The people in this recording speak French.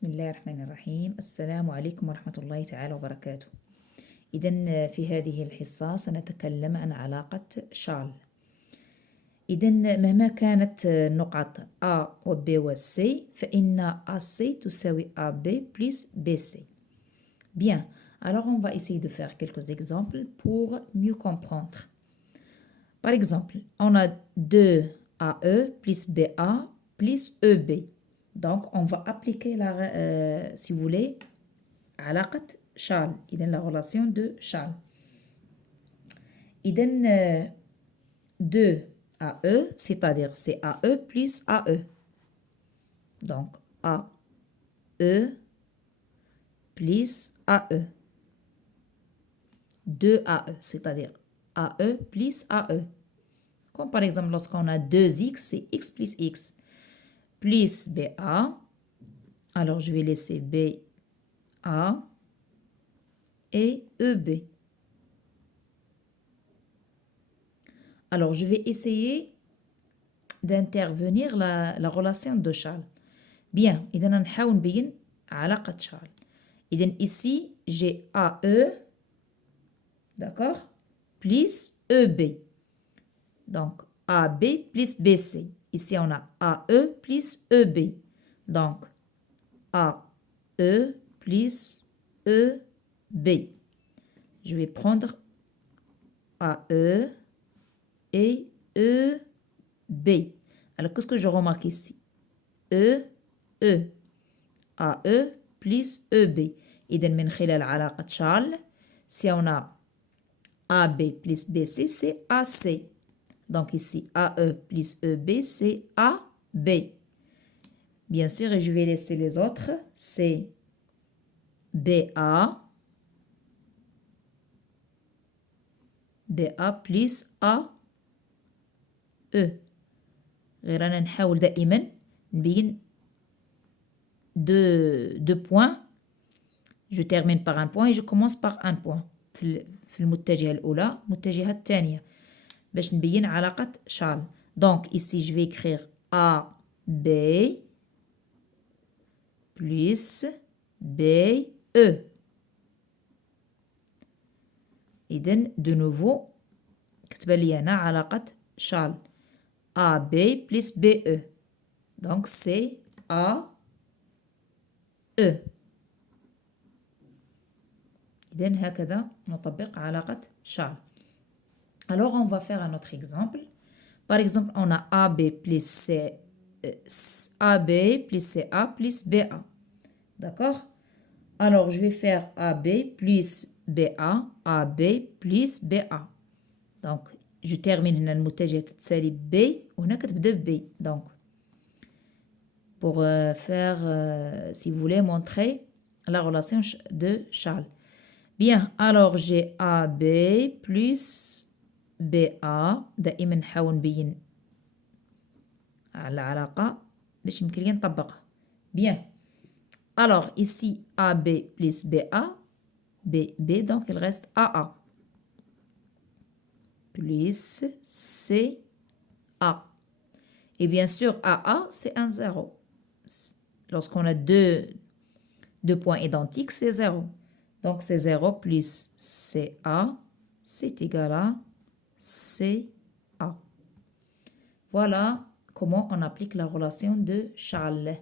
بسم الله الرحمن الرحيم. السلام عليكم ورحمة الله تعالى وبركاته. إذن في هذه الحصة سنتكلم عن علاقة شارل. إذن مهما كانت نقط A و B و C فإن AC تساوي AB plus BC. Bien, alors on va essayer de faire quelques exemples pour mieux comprendre. Par exemple, on a 2AE plus BA plus EB. Donc, on va appliquer, si vous voulez, علاقة شارل. إذن la relation de Charles. إذن 2AE, c'est-à-dire c'est AE plus AE. Donc, AE plus AE. 2AE, c'est-à-dire AE plus AE. Comme par exemple, lorsqu'on a 2x, c'est x plus x. Plus BA. Alors, je vais laisser BA et EB. Alors, je vais essayer d'intervenir la relation de Charles. Bien, إذا نحاول نبين علاقة شارل. إذا ici, j'ai AE, d'accord, plus EB. Donc, AB plus BC. Ici, on a AE plus EB. Donc, AE plus EB. Je vais prendre AE et EB. Alors, qu'est-ce que je remarque ici? E, AE plus EB. إذا من خلال علاقة شارل, si on a AB plus BC, c'est AC. Donc ici, AE plus EB, c'est AB. Bien sûr, et je vais laisser les autres, c'est BA plus AE. غير أنا نحاول دائما نبين deux points. Je termine par un point et je commence par un point. في المتجهة الأولى المتجهة الثانية باش نبين علاقة شارل. Donc ici je vais écrire AB plus BE. إذن de nouveau كتب لي هنا علاقة شارل AB plus BE. Donc c'est AE. إذن هكذا نطبق علاقة شارل. Alors, on va faire un autre exemple. Par exemple, on a AB plus CA plus BA. D'accord? Alors, je vais faire AB plus BA, AB plus BA. Donc, je termine هنا المتجهة تتسالي B وهنا كتبدا B. Donc, pour faire, si vous voulez, montrer la relation de Charles. Bien, alors j'ai AB plus BA. دائما نحاول نبين العلاقة باش يمكن لي نطبقها. Bien. Alors ici AB plus BA, B, donc il reste AA plus CA. Et bien sûr AA c'est un 0. Lorsqu'on a deux points identiques, c'est 0. Donc c'est 0 plus CA, c'est égal à CA. Voilà comment on applique la relation de Charles.